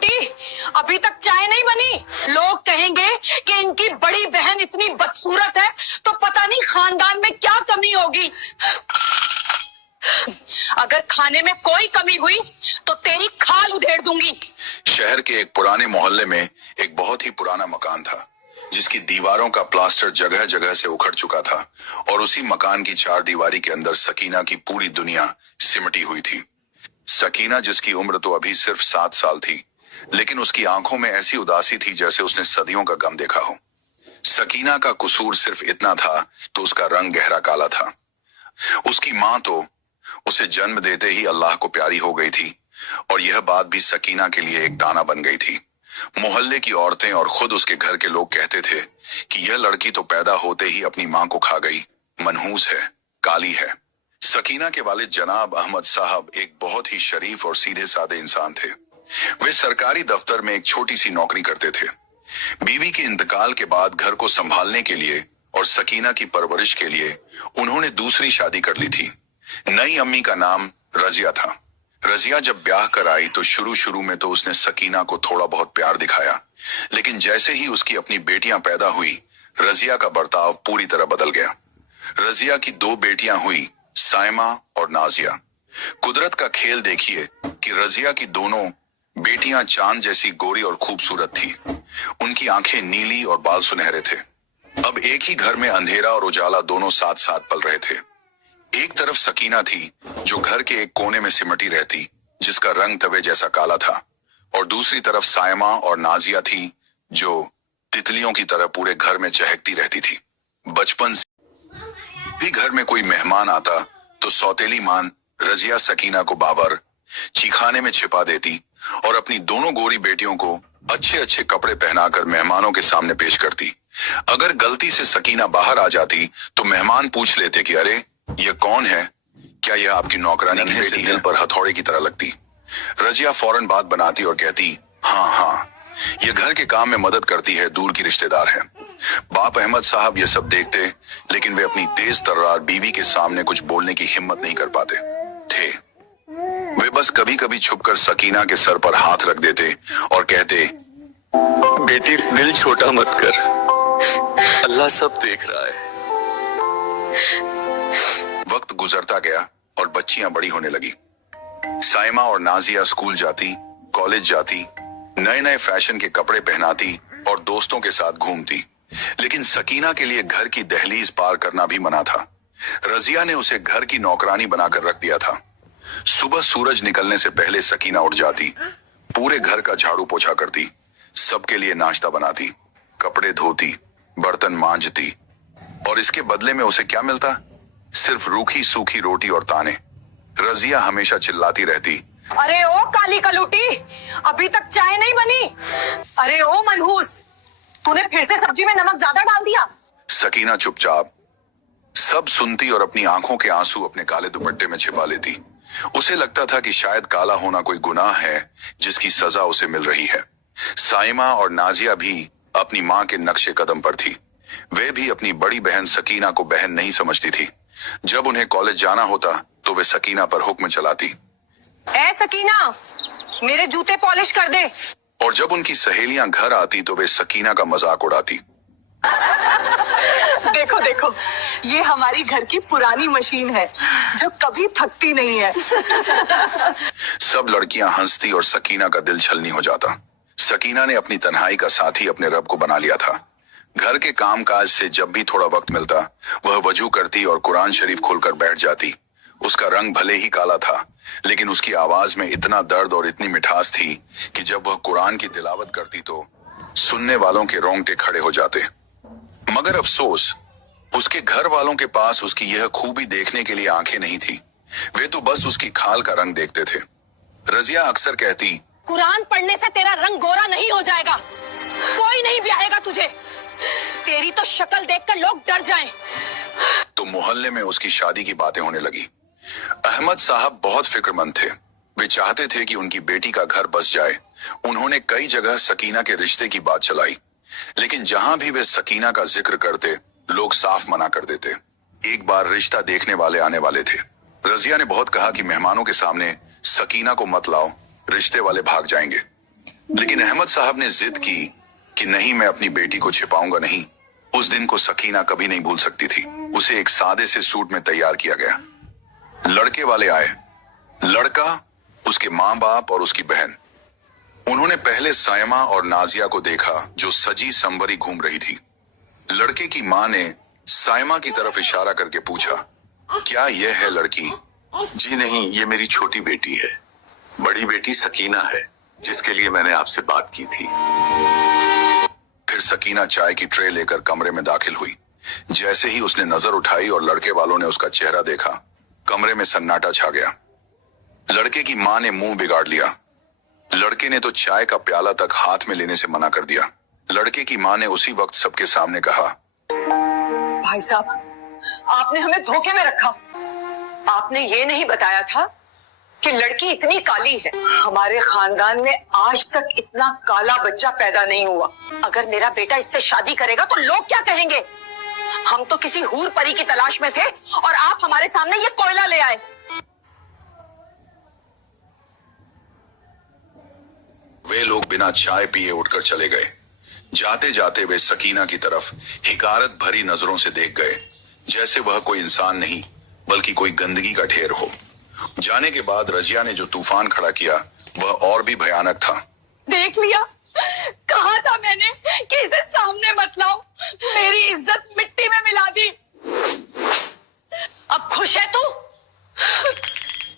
कलूटी, अभी तक चाय नहीं बनी। लोग कहेंगे कि इनकी बड़ी बहन इतनी बदसूरत है तो पता नहीं खानदान में क्या कमी होगी। अगर खाने में कोई कमी हुई तो तेरी खाल उधेड़ दूंगी। शहर के एक पुराने मोहल्ले में एक बहुत ही पुराना मकान था जिसकी दीवारों का प्लास्टर जगह जगह से उखड़ चुका था और उसी मकान की चार दीवारी के अंदर सकीना की पूरी दुनिया सिमटी हुई थी। सकीना जिसकी उम्र तो अभी सिर्फ 7 साल थी, लेकिन उसकी आंखों में ऐसी उदासी थी जैसे उसने सदियों का गम देखा हो। सकीना का कसूर सिर्फ इतना था तो उसका रंग गहरा काला था। उसकी माँ तो उसे जन्म देते ही अल्लाह को प्यारी हो गई थी और यह बात भी सकीना के लिए एक ताना बन गई थी। मोहल्ले की औरतें और खुद उसके घर के लोग कहते थे कि यह लड़की तो पैदा होते ही अपनी माँ को खा गई, मनहूस है, काली है। सकीना के वालिद जनाब अहमद साहब एक बहुत ही शरीफ और सीधे साधे इंसान थे। वे सरकारी दफ्तर में एक छोटी सी नौकरी करते थे। बीवी के इंतकाल के बाद घर को संभालने के लिए और सकीना की परवरिश के लिए उन्होंने दूसरी शादी कर ली थी। नई अम्मी का नाम रजिया था। रजिया जब ब्याह कर आई तो शुरू शुरू में तो उसने सकीना को थोड़ा बहुत प्यार दिखाया, लेकिन जैसे ही उसकी अपनी बेटियां पैदा हुई, रजिया का बर्ताव पूरी तरह बदल गया। रजिया की 2 बेटियां हुई, साइमा और नाजिया। कुदरत का खेल देखिए कि रजिया की दोनों बेटियां चांद जैसी गोरी और खूबसूरत थी। उनकी आंखें नीली और बाल सुनहरे थे। अब एक ही घर में अंधेरा और उजाला दोनों साथ साथ पल रहे थे। एक तरफ सकीना थी जो घर के एक कोने में सिमटी रहती, जिसका रंग तवे जैसा काला था, और दूसरी तरफ साइमा और नाजिया थी जो तितलियों की तरह पूरे घर में चहकती रहती थी। बचपन से भी घर में कोई मेहमान आता तो सौतेली मां रजिया सकीना को बाबर चीखाने में छिपा देती और अपनी दोनों गोरी बेटियों को अच्छे अच्छे कपड़े पहनाकर मेहमानों के सामने पेश करती। अगर गलती से सकीना बाहर आ जाती तो मेहमान पूछ लेते कि अरे ये कौन है, क्या यह आपकी नौकरानी की बेटी है? दिल पर हथौड़े की तरह लगती। रजिया फौरन बात बनाती और कहती, हाँ, ये घर के काम में मदद करती है, दूर की रिश्तेदार है। बाप अहमद साहब ये सब देखते, लेकिन वे अपनी तेज तर्रार बीवी के सामने कुछ बोलने की हिम्मत नहीं कर पाते थे। वे बस कभी कभी छुपकर सकीना के सर पर हाथ रख देते और कहते, बेटी दिल छोटा मत कर, अल्लाह सब देख रहा है। वक्त गुजरता गया और बच्चियां बड़ी होने लगी। साइमा और नाजिया स्कूल जाती, कॉलेज जाती, नए नए फैशन के कपड़े पहनाती और दोस्तों के साथ घूमती, लेकिन सकीना के लिए घर की दहलीज पार करना भी मना था। रजिया ने उसे घर की नौकरानी बनाकर रख दिया था। सुबह सूरज निकलने से पहले सकीना उठ जाती, पूरे घर का झाड़ू पोछा करती, सबके लिए नाश्ता बनाती, कपड़े धोती, बर्तन मांजती, और इसके बदले में उसे क्या मिलता? सिर्फ रूखी सूखी रोटी और ताने। रजिया हमेशा चिल्लाती रहती, अरे ओ काली कलूटी, अभी तक चाय नहीं बनी। अरे ओ मनहूस, तूने फिर से सब्जी में नमक ज्यादा डाल दिया। सकीना चुपचाप सब सुनती और अपनी आंखों के आंसू अपने काले दुपट्टे में छिपा लेती। उसे लगता था कि शायद काला होना कोई गुनाह है जिसकी सजा उसे मिल रही है। साइमा और नाजिया भी अपनी माँ के नक्शे कदम पर थी। वे भी अपनी बड़ी बहन सकीना को बहन नहीं समझती थी। जब उन्हें कॉलेज जाना होता तो वे सकीना पर हुक्म चलाती, ए सकीना, मेरे जूते पॉलिश कर दे। और जब उनकी सहेलियां घर आती तो वे सकीना का मजाक उड़ाती। देखो देखो, ये हमारी घर की पुरानी मशीन है जो कभी थकती नहीं है। सब लड़कियां हंसती और सकीना का दिल छलनी हो जाता। सकीना ने अपनी तन्हाई का साथी अपने रब को बना लिया था। घर के कामकाज से जब भी थोड़ा वक्त मिलता वह वजू करती और कुरान शरीफ खोलकर बैठ जाती। उसका रंग भले ही काला था, लेकिन उसकी आवाज में इतना दर्द और इतनी मिठास थी कि जब वह कुरान की तिलावत करती तो सुनने वालों के रोंगटे खड़े हो जाते। मगर अफसोस, उसके घर वालों के पास उसकी यह खूबी देखने के लिए आंखें नहीं थी। वे तो बस उसकी खाल का रंग देखते थे। रजिया अक्सर कहती, कुरान पढ़ने से तेरा रंग गोरा नहीं हो जाएगा, कोई नहीं ब्याहेगा तुझे, तेरी तो शक्ल देखकर लोग डर जाएं। तो मोहल्ले में उसकी शादी की बातें होने लगी। अहमद साहब बहुत फिक्रमंद थे। वे चाहते थे कि उनकी बेटी का घर बस जाए। उन्होंने कई जगह सकीना के रिश्ते की बात चलाई, लेकिन जहां भी वे सकीना का जिक्र करते लोग साफ मना कर देते। एक बार रिश्ता देखने वाले आने वाले थे। रजिया ने बहुत कहा कि मेहमानों के सामने सकीना को मत लाओ, रिश्ते वाले भाग जाएंगे। लेकिन अहमद साहब ने जिद की कि नहीं, मैं अपनी बेटी को छिपाऊंगा नहीं। उस दिन को सकीना कभी नहीं भूल सकती थी। उसे एक सादे से सूट में तैयार किया गया। लड़के वाले आए, लड़का, उसके माँ बाप और उसकी बहन। उन्होंने पहले सायमा और नाजिया को देखा जो सजी संवरी घूम रही थी। लड़के की माँ ने सायमा की तरफ इशारा करके पूछा, क्या यह है लड़की? जी नहीं, ये मेरी छोटी बेटी है। बड़ी बेटी सकीना है, जिसके लिए मैंने आपसे बात की थी। फिर सकीना चाय की ट्रे लेकर कमरे में दाखिल हुई। जैसे ही उसने नजर उठाई और लड़के वालों ने उसका चेहरा देखा, कमरे में सन्नाटा छा गया। लड़के की माँ ने मुंह बिगाड़ लिया। लड़के ने तो चाय का प्याला तक हाथ में लेने से मना कर दिया। लड़के की माँ ने उसी वक्त सबके सामने कहा, भाई साहब, आपने हमें धोखे में रखा। आपने ये नहीं बताया था कि लड़की इतनी काली है। हमारे खानदान में आज तक इतना काला बच्चा पैदा नहीं हुआ। अगर मेरा बेटा इससे शादी करेगा तो लोग क्या कहेंगे? हम तो किसी हूर परी की तलाश में थे और आप हमारे सामने ये कोयला ले आए। वे लोग बिना चाय पिए उठकर चले गए। जाते जाते वे सकीना की तरफ हिकारत भरी नजरों से देख गए, जैसे वह कोई इंसान नहीं बल्कि कोई गंदगी का ढेर हो। जाने के बाद रजिया ने जो तूफान खड़ा किया वह और भी भयानक था। देख लिया, कहा था मैंने कि इसे सामने मत लाओ। मेरी इज्जत मिट्टी में मिला दी। अब खुश है तू?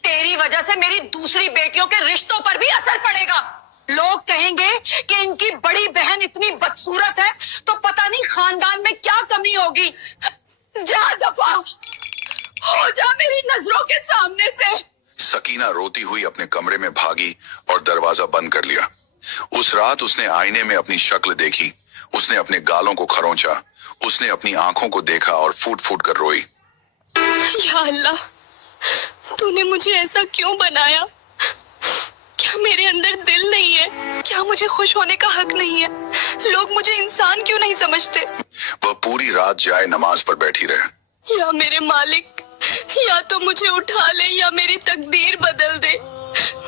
तेरी वजह से मेरी दूसरी बेटियों के रिश्तों पर भी असर पड़ेगा। लोग कहेंगे कि इनकी बड़ी बहन इतनी बदसूरत है तो पता नहीं खानदान में क्या कमी होगी। जा दफा हो जा मेरी नजरों के सामने से। सकीना रोती हुई अपने कमरे में भागी और दरवाजा बंद कर लिया। उस रात उसने आईने में अपनी शक्ल देखी। उसने अपने गालों को खरोंचा। उसने अपनी आंखों को देखा और फूट फूट कर रोई। या अल्लाह, तूने मुझे ऐसा क्यों बनाया? क्या मेरे अंदर दिल नहीं है? क्या मुझे खुश होने का हक नहीं है? लोग मुझे इंसान क्यों नहीं समझते? वह पूरी रात जाए नमाज पर बैठी रहे। या मेरे मालिक, या तो मुझे उठा ले या मेरी तकदीर बदल दे।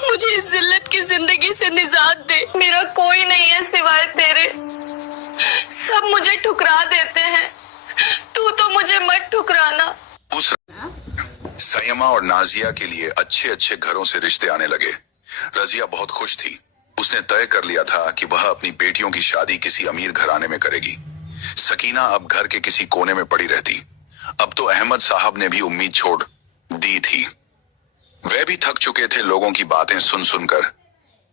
मुझे इस जिल्लत की जिंदगी से निजात दे। मेरा कोई नहीं है सिवाय तेरे। सब मुझे ठुकरा देते हैं, तू तो मुझे मत ठुकराना। उस सयमा और नाजिया के लिए अच्छे अच्छे घरों से रिश्ते आने लगे। रजिया बहुत खुश थी। उसने तय कर लिया था कि वह अपनी बेटियों की शादी किसी अमीर घराने में करेगी। सकीना अब घर के किसी कोने में पड़ी रहती। अब तो अहमद साहब ने भी उम्मीद छोड़ दी थी। वे भी थक चुके थे लोगों की बातें सुन सुनकर।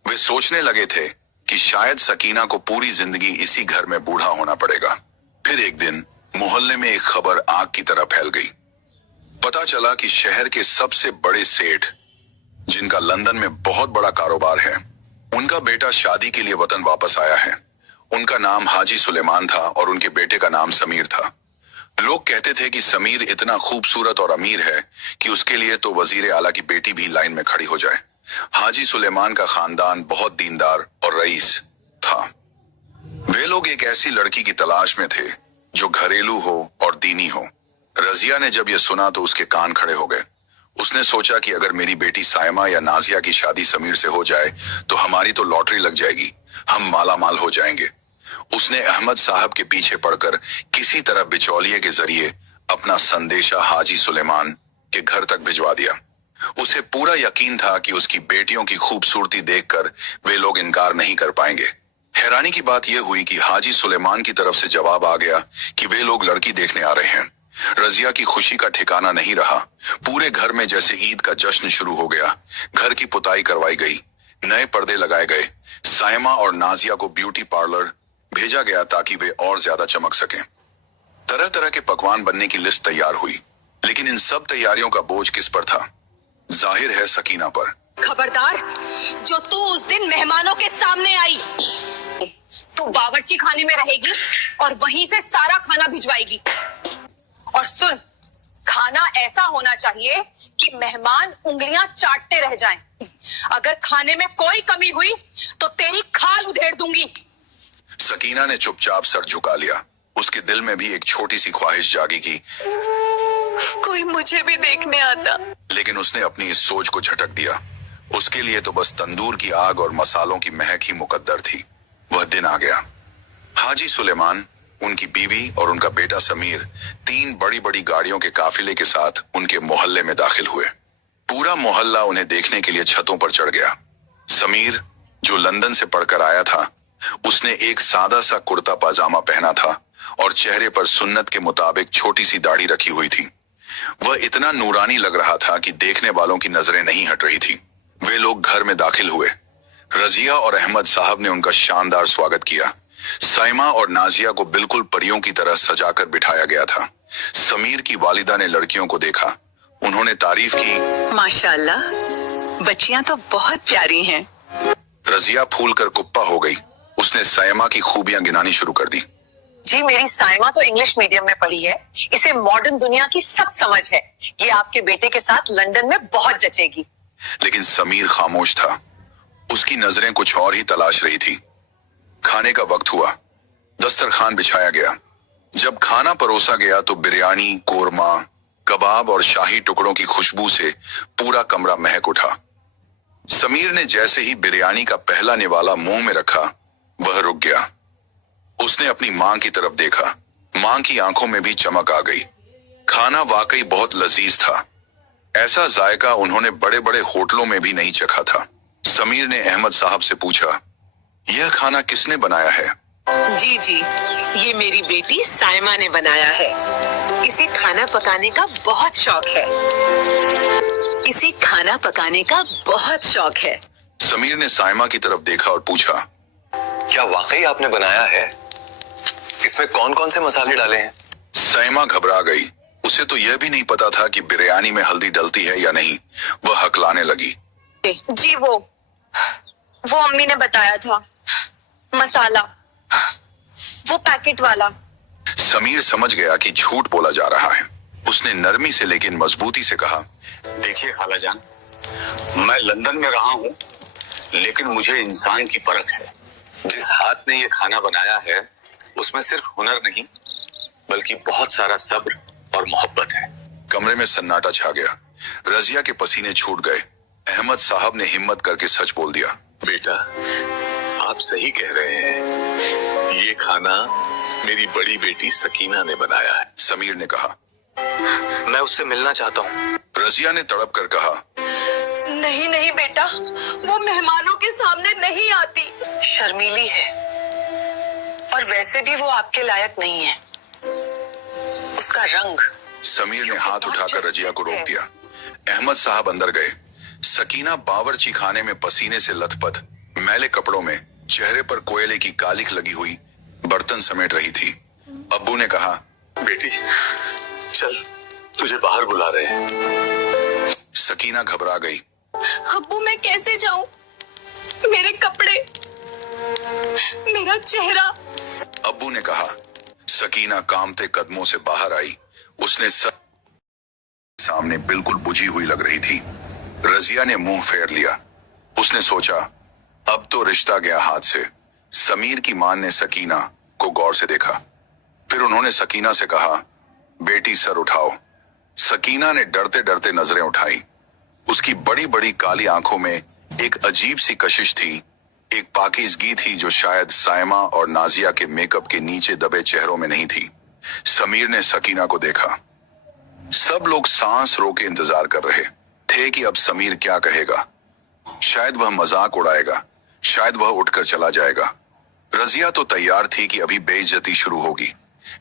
वे सोचने लगे थे कि शायद सकीना को पूरी जिंदगी इसी घर में बूढ़ा होना पड़ेगा। फिर एक दिन मोहल्ले में एक खबर आग की तरह फैल गई। पता चला कि शहर के सबसे बड़े सेठ, जिनका लंदन में बहुत बड़ा कारोबार है, उनका बेटा शादी के लिए वतन वापस आया है। उनका नाम हाजी सुलेमान था और उनके बेटे का नाम समीर था। लोग कहते थे कि समीर इतना खूबसूरत और अमीर है कि उसके लिए तो वजीर आला की बेटी भी लाइन में खड़ी हो जाए। हाजी सुलेमान का खानदान बहुत दीनदार और रईस था। वे लोग एक ऐसी लड़की की तलाश में थे जो घरेलू हो और दीनी हो। रजिया ने जब यह सुना तो उसके कान खड़े हो गए। उसने सोचा कि अगर मेरी बेटी सायमा या नाजिया की शादी समीर से हो जाए तो हमारी तो लॉटरी लग जाएगी, हम माला माल हो जाएंगे। उसने अहमद साहब के पीछे पड़कर किसी तरह बिचौलिए के जरिए अपना संदेशा हाजी सुलेमान के घर तक भिजवा दिया। उसे पूरा यकीन था कि उसकी बेटियों की खूबसूरती देखकर वे लोग इनकार नहीं कर पाएंगे। हैरानी की बात यह हुई कि हाजी सुलेमान की तरफ से जवाब आ गया कि वे लोग लड़की देखने आ रहे हैं। रजिया की खुशी का ठिकाना नहीं रहा। पूरे घर में जैसे ईद का जश्न शुरू हो गया। घर की पुताई करवाई गई, नए पर्दे लगाए गए। सायमा और नाजिया को ब्यूटी पार्लर भेजा गया ताकि वे और ज्यादा चमक सकें। तरह तरह के पकवान बनने की लिस्ट तैयार हुई, लेकिन इन सब तैयारियों का बोझ किस पर था? जाहिर है सकीना पर। खबरदार, जो तू उस दिन मेहमानों के सामने आई, तू बावर्ची खाने में रहेगी और वहीं से सारा खाना भिजवाएगी। और सुन, खाना ऐसा होना चाहिए कि मेहमान उंगलियां चाटते रह जाएं। अगर खाने में कोई कमी हुई तो तेरी खाल उधेड़ दूंगी। सकीना ने चुपचाप सर झुका लिया। उसके दिल में भी एक छोटी सी ख्वाहिश जागी कि कोई मुझे भी देखने आता। लेकिन उसने अपनी इस सोच को झटक दिया। उसके लिए तो बस तंदूर की आग और मसालों की महक ही मुकद्दर थी। वह दिन आ गया। हाजी सुलेमान, उनकी बीवी और उनका बेटा समीर 3 बड़ी बड़ी गाड़ियों के काफिले के साथ उनके मोहल्ले में दाखिल हुए। पूरा मोहल्ला उन्हें देखने के लिए छतों पर चढ़ गया। समीर, जो लंदन से पढ़कर आया था, उसने एक सादा सा कुर्ता पाजामा पहना था और चेहरे पर सुन्नत के मुताबिक छोटी सी दाढ़ी रखी हुई थी। वह इतना नूरानी लग रहा था कि देखने वालों की नजरें नहीं हट रही थी। वे लोग घर में दाखिल हुए। रजिया और अहमद साहब ने उनका शानदार स्वागत किया। साइमा और नाजिया को बिल्कुल परियों की तरह सजाकर बिठाया गया था। समीर की वालिदा ने लड़कियों को देखा। उन्होंने तारीफ की, माशाल्लाह, बच्चियां तो बहुत प्यारी हैं। रजिया फूल कर कुप्पा हो गई। उसने साइमा की खूबियां गिनानी शुरू कर दी। जी, मेरी साइमा तो इंग्लिश मीडियम में पढ़ी है, इसे मॉडर्न दुनिया की सब समझ है। ये आपके बेटे के साथ लंदन में बहुत जचेगी। लेकिन समीर खामोश था। उसकी नजरें कुछ और ही तलाश रही थी। खाने का वक्त हुआ। दस्तरखान बिछाया गया। जब खाना परोसा गया तो बिरयानी, कोरमा, कबाब और शाही टुकड़ों की खुशबू से पूरा कमरा महक उठा। समीर ने जैसे ही बिरयानी का पहला निवाला मुंह में रखा, वह रुक गया। उसने अपनी मां की तरफ देखा। मां की आंखों में भी चमक आ गई। खाना वाकई बहुत लजीज था। ऐसा जायका उन्होंने बड़े बड़े होटलों में भी नहीं चखा था। समीर ने अहमद साहब से पूछा, यह खाना किसने बनाया है? जी जी, ये मेरी बेटी साइमा ने बनाया है। इसे खाना पकाने का बहुत शौक है। इसे खाना पकाने का बहुत शौक है। समीर ने साइमा की तरफ देखा और पूछा, क्या वाकई आपने बनाया है? इसमें कौन कौन से मसाले डाले हैं? साइमा घबरा गई। उसे तो यह भी नहीं पता था कि बिरयानी में हल्दी डलती है या नहीं। वह हकलाने लगी। जी वो अम्मी ने बताया था, मसाला, वो पैकेट वाला। समीर समझ गया कि झूठ बोला जा रहा है। उसने नरमी से लेकिन मजबूती से कहा, देखिए खालाजान, मैं लंदन में रहा हूँ, लेकिन मुझे इंसान की परख है। जिस हाथ ने ये खाना बनाया है, उसमें सिर्फ हुनर नहीं, बल्कि बहुत सारा सब्र और मोहब्बत है। कमरे में सन्नाटा छा गया। रजिया के पसीने छूट गए। अहमद साहब ने हिम्मत करके सच बोल दिया, बेटा, आप सही कह रहे हैं। ये खाना मेरी बड़ी बेटी सकीना ने बनाया है। समीर ने कहा। मैं उससे मिलना चाहता हूँ। रजिया ने तड़प कर कहा, नहीं नहीं बेटा, वो मेहमानों के सामने नहीं आती। शर्मीली है और वैसे भी वो आपके लायक नहीं है। उसका रंग। समीर ने हाथ उठाकर रजिया को रोक दिया। अहमद साहब अंदर गए। सकीना बावर्ची खाने में पसीने से लथपथ, मैले कपड़ों में, चेहरे पर कोयले की कालिख लगी हुई, बर्तन समेट रही थी। अब्बू ने कहा, बेटी चल, तुझे बाहर बुला रहे हैं। सकीना घबरा गई। अब्बू मैं कैसे जाऊं? मेरे कपड़े, मेरा चेहरा। अब्बू ने कहा। सकीना कांपते कदमों से बाहर आई। उसने सामने बिल्कुल बुझी हुई लग रही थी। रजिया ने मुंह फेर लिया। उसने सोचा, अब तो रिश्ता गया हाथ से। समीर की मां ने सकीना को गौर से देखा। फिर उन्होंने सकीना से कहा, बेटी सर उठाओ। सकीना ने डरते डरते नजरें उठाई। उसकी बड़ी बड़ी काली आंखों में एक अजीब सी कशिश थी, एक पाकीज़गी थी जो शायद साइमा और नाजिया के मेकअप के नीचे दबे चेहरों में नहीं थी। समीर ने सकीना को देखा। सब लोग सांस रोके इंतजार कर रहे थे कि अब समीर क्या कहेगा। शायद वह मजाक उड़ाएगा, शायद वह उठकर चला जाएगा। रजिया तो तैयार थी कि अभी बेइज्जती शुरू होगी,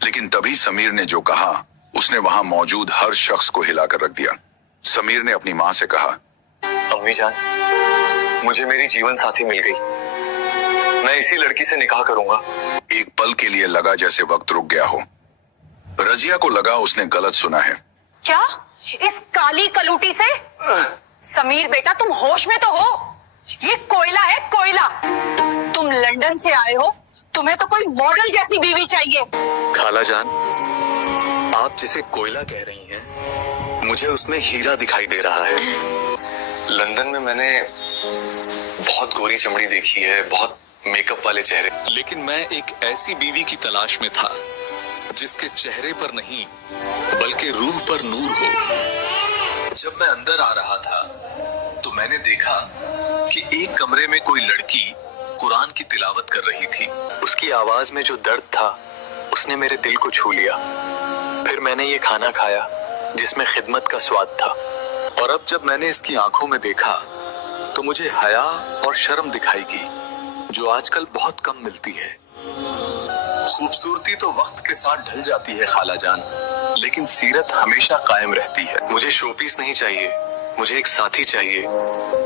लेकिन तभी समीर ने जो कहा, उसने वहां मौजूद हर शख्स को हिलाकर रख दिया। समीर ने अपनी मां से कहा, अम्मी जान, मुझे मेरी जीवन साथी मिल गई। मैं इसी लड़की से निकाह करूंगा। एक पल के लिए लगा जैसे वक्त रुक गया हो। रजिया को लगा उसने गलत सुना है। क्या? इस काली कलूटी से? समीर बेटा, तुम होश में तो हो? ये कोयला है, कोयला। तुम लंदन से आए हो, तुम्हें तो कोई मॉडल जैसी बीवी चाहिए। खालाजान, आप जिसे कोयला कह रही हैं, मुझे उसमें हीरा दिखाई दे रहा है। लंदन में मैंने बहुत गोरी चमड़ी देखी है, बहुत मेकअप वाले चेहरे, लेकिन मैं एक ऐसी बीवी की तलाश में था जिसके चेहरे पर नहीं बल्कि रूह पर नूर हो। जब मैं अंदर आ रहा था तो मैंने देखा کہ ایک کمرے میں کوئی لڑکی قرآن کی تلاوت کر رہی تھی. اس کی آواز میں جو درد تھا اس نے میرے دل کو چھو لیا. پھر میں نے یہ کھانا کھایا جس میں خدمت کا سواد تھا. اور اب جب میں نے اس کی آنکھوں میں دیکھا تو مجھے حیا اور شرم دکھائی گی جو آج کل بہت کم ملتی ہے. خوبصورتی تو وقت کے ساتھ ڈھل جاتی ہے خالہ جان، لیکن سیرت ہمیشہ قائم رہتی ہے. مجھے شو پیس نہیں چاہیے، مجھے ایک ساتھی چاہیے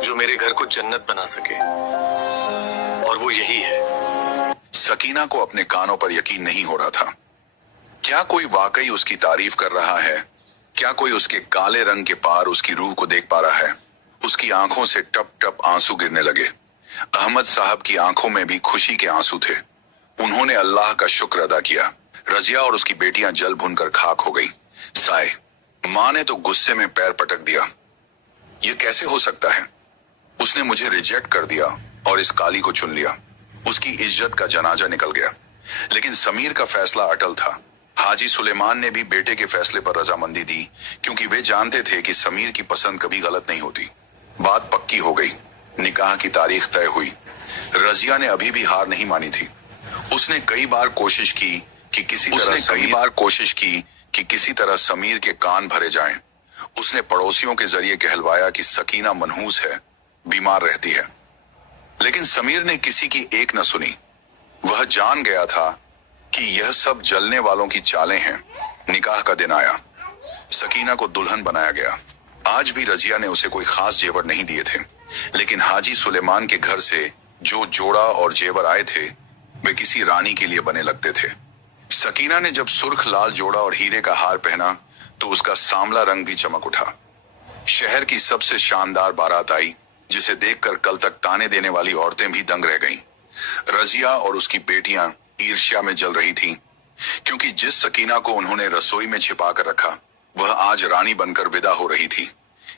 جو میرے گھر کو جنت بنا سکے، اور وہ یہی ہے. سکینہ کو اپنے کانوں پر یقین نہیں ہو رہا تھا. کیا کوئی واقعی اس کی تعریف کر رہا ہے؟ کیا کوئی اس کے کالے رنگ کے پار اس کی روح کو دیکھ پا رہا ہے؟ اس کی آنکھوں سے ٹپ ٹپ آنسو گرنے لگے. احمد صاحب کی آنکھوں میں بھی خوشی کے آنسو تھے. انہوں نے اللہ کا شکر ادا کیا. رضیہ اور اس کی بیٹیاں جل بھن کر خاک ہو گئی. سائے ماں نے تو غصے میں پیر پٹک دیا. یہ کیسے ہو سکتا ہے؟ اس نے مجھے ریجیکٹ کر دیا اور اس کالی کو چن لیا. اس کی عزت کا جنازہ نکل گیا. لیکن سمیر کا فیصلہ اٹل تھا. حاجی سلیمان نے بھی بیٹے کے فیصلے پر رضامندی دی کیونکہ وہ جانتے تھے کہ سمیر کی پسند کبھی غلط نہیں ہوتی. بات پکی ہو گئی. نکاح کی تاریخ طے ہوئی. رضیہ نے ابھی بھی ہار نہیں مانی تھی. اس نے کئی بار کوشش کی کہ کسی طرح سمیر کے کان بھرے جائیں. اس نے پڑوسیوں کے ذریعے کہلوایا کہ سکینہ منحوس ہے، بیمار رہتی ہے. لیکن سمیر نے کسی کی ایک نہ سنی. وہ جان گیا تھا کہ یہ سب جلنے والوں کی چالیں ہیں. نکاح کا دن آیا. سکینہ کو دلہن بنایا گیا. آج بھی رضیہ نے اسے کوئی خاص زیور نہیں دیے تھے، لیکن حاجی سلیمان کے گھر سے جو جوڑا اور زیور آئے تھے وہ کسی رانی کے لیے بنے لگتے تھے. سکینہ نے جب سرخ لال جوڑا اور ہیرے کا ہار پہنا تو اس کا سانولا رنگ بھی چمک اٹھا. شہر کی سب سے شاندار بارات آئی جسے دیکھ کر کل تک تانے دینے والی عورتیں بھی دنگ رہ گئیں. رضیہ اور اس کی بیٹیاں عرشیا میں جل رہی تھیں کیونکہ جس سکینہ کو انہوں نے رسوئی میں چھپا کر رکھا وہ آج رانی بن کر ودا ہو رہی تھی.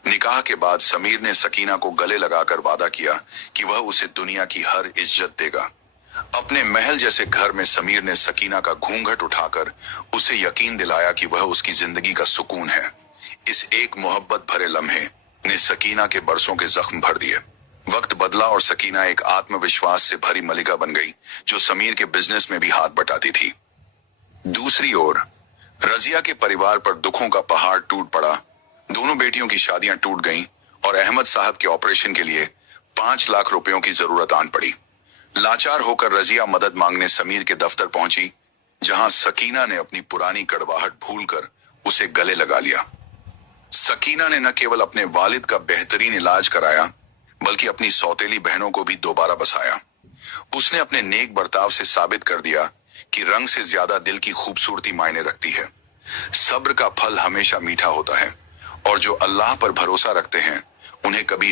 نکاح کے بعد سمیر نے سکینہ کو گلے لگا کر وعدہ کیا کہ وہ اسے دنیا کی ہر عزت دے گا. اپنے محل جیسے گھر میں سمیر نے سکینہ کا گھونگھٹ اٹھا کر اسے یقین دلایا کہ وہ اس کی زندگی کا سکون ہے. اس ایک محبت بھرے لمحے نے سکینہ کے برسوں کے زخم بھر دیے. وقت بدلا اور سکینہ ایک آتم وشواس سے بھری ملکہ بن گئی جو سمیر کے بزنس میں بھی ہاتھ بٹاتی تھی. دوسری اور رضیہ کے پریوار پر دکھوں کا پہاڑ ٹوٹ پڑا. دونوں بیٹیوں کی شادیاں ٹوٹ گئیں اور احمد صاحب کے آپریشن کے لیے 5 لاکھ روپیوں کی ضرورت آن پڑی. لاچار ہو کر رضیہ مدد مانگنے سمیر کے دفتر پہنچی جہاں سکینہ نے اپنی پرانی کڑواہٹ بھول کر اسے گلے لگا لیا. سکینہ نے نہ کیول اپنے والد کا بہترین علاج کرایا بلکہ اپنی سوتیلی بہنوں کو بھی دوبارہ بسایا. اس نے اپنے نیک برتاؤ سے ثابت کر دیا کہ رنگ سے زیادہ دل کی خوبصورتی معنی رکھتی ہے. صبر کا پھل ہمیشہ میٹھا ہوتا ہے اور جو اللہ پر بھروسہ رکھتے ہیں انہیں کبھی